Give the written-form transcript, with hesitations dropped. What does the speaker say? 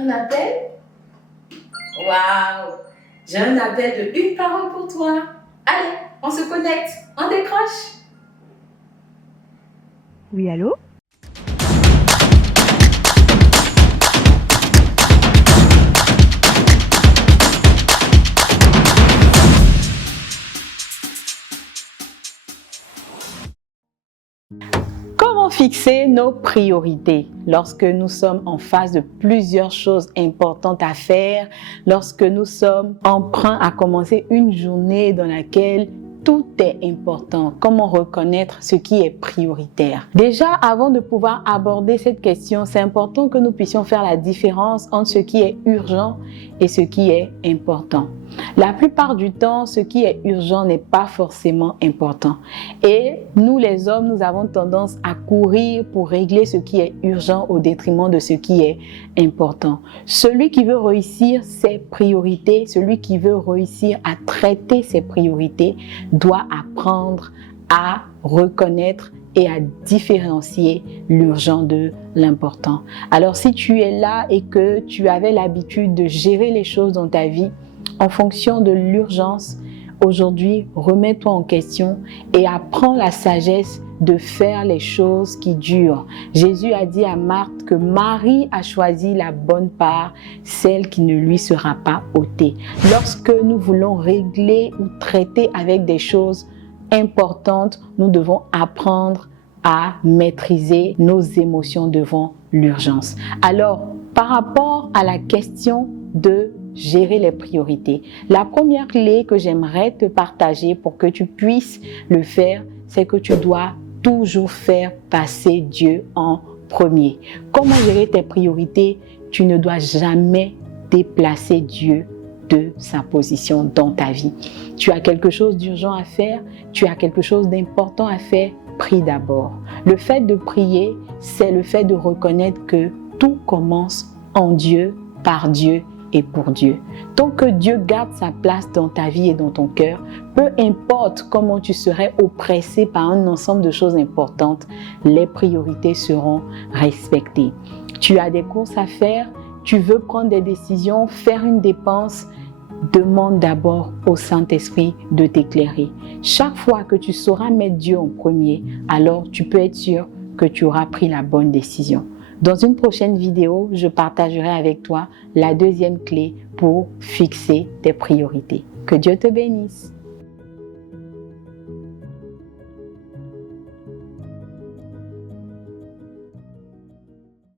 Un appel? Waouh! J'ai un appel de une parole pour toi. Allez, on se connecte, on décroche. Oui, allô? Comment fixer nos priorités lorsque nous sommes en face de plusieurs choses importantes à faire, lorsque nous sommes emprunts à commencer une journée dans laquelle tout est important? Comment reconnaître ce qui est prioritaire? Déjà, avant de pouvoir aborder cette question, c'est important que nous puissions faire la différence entre ce qui est urgent et ce qui est important. La plupart du temps, ce qui est urgent n'est pas forcément important. Et nous, les hommes, nous avons tendance à courir pour régler ce qui est urgent au détriment de ce qui est important. Celui qui veut réussir ses priorités, celui qui veut réussir à traiter ses priorités, doit apprendre à reconnaître et à différencier l'urgent de l'important. Alors, si tu es là et que tu avais l'habitude de gérer les choses dans ta vie en fonction de l'urgence, aujourd'hui, remets-toi en question et apprends la sagesse de faire les choses qui durent. Jésus a dit à Marthe que Marie a choisi la bonne part, celle qui ne lui sera pas ôtée. Lorsque nous voulons régler ou traiter avec des choses importantes, nous devons apprendre à maîtriser nos émotions devant l'urgence. Alors, par rapport à la question de gérer les priorités, la première clé que j'aimerais te partager pour que tu puisses le faire, c'est que tu dois toujours faire passer Dieu en premier. Comment gérer tes priorités? Tu ne dois jamais déplacer Dieu de sa position dans ta vie. Tu as quelque chose d'urgent à faire, tu as quelque chose d'important à faire, prie d'abord. Le fait de prier, c'est le fait de reconnaître que tout commence en Dieu, par Dieu et pour Dieu. Tant que Dieu garde sa place dans ta vie et dans ton cœur, peu importe comment tu serais oppressé par un ensemble de choses importantes, les priorités seront respectées. Tu as des courses à faire, tu veux prendre des décisions, faire une dépense, demande d'abord au Saint-Esprit de t'éclairer. Chaque fois que tu sauras mettre Dieu en premier, alors tu peux être sûr que tu auras pris la bonne décision. Dans une prochaine vidéo, je partagerai avec toi la deuxième clé pour fixer tes priorités. Que Dieu te bénisse.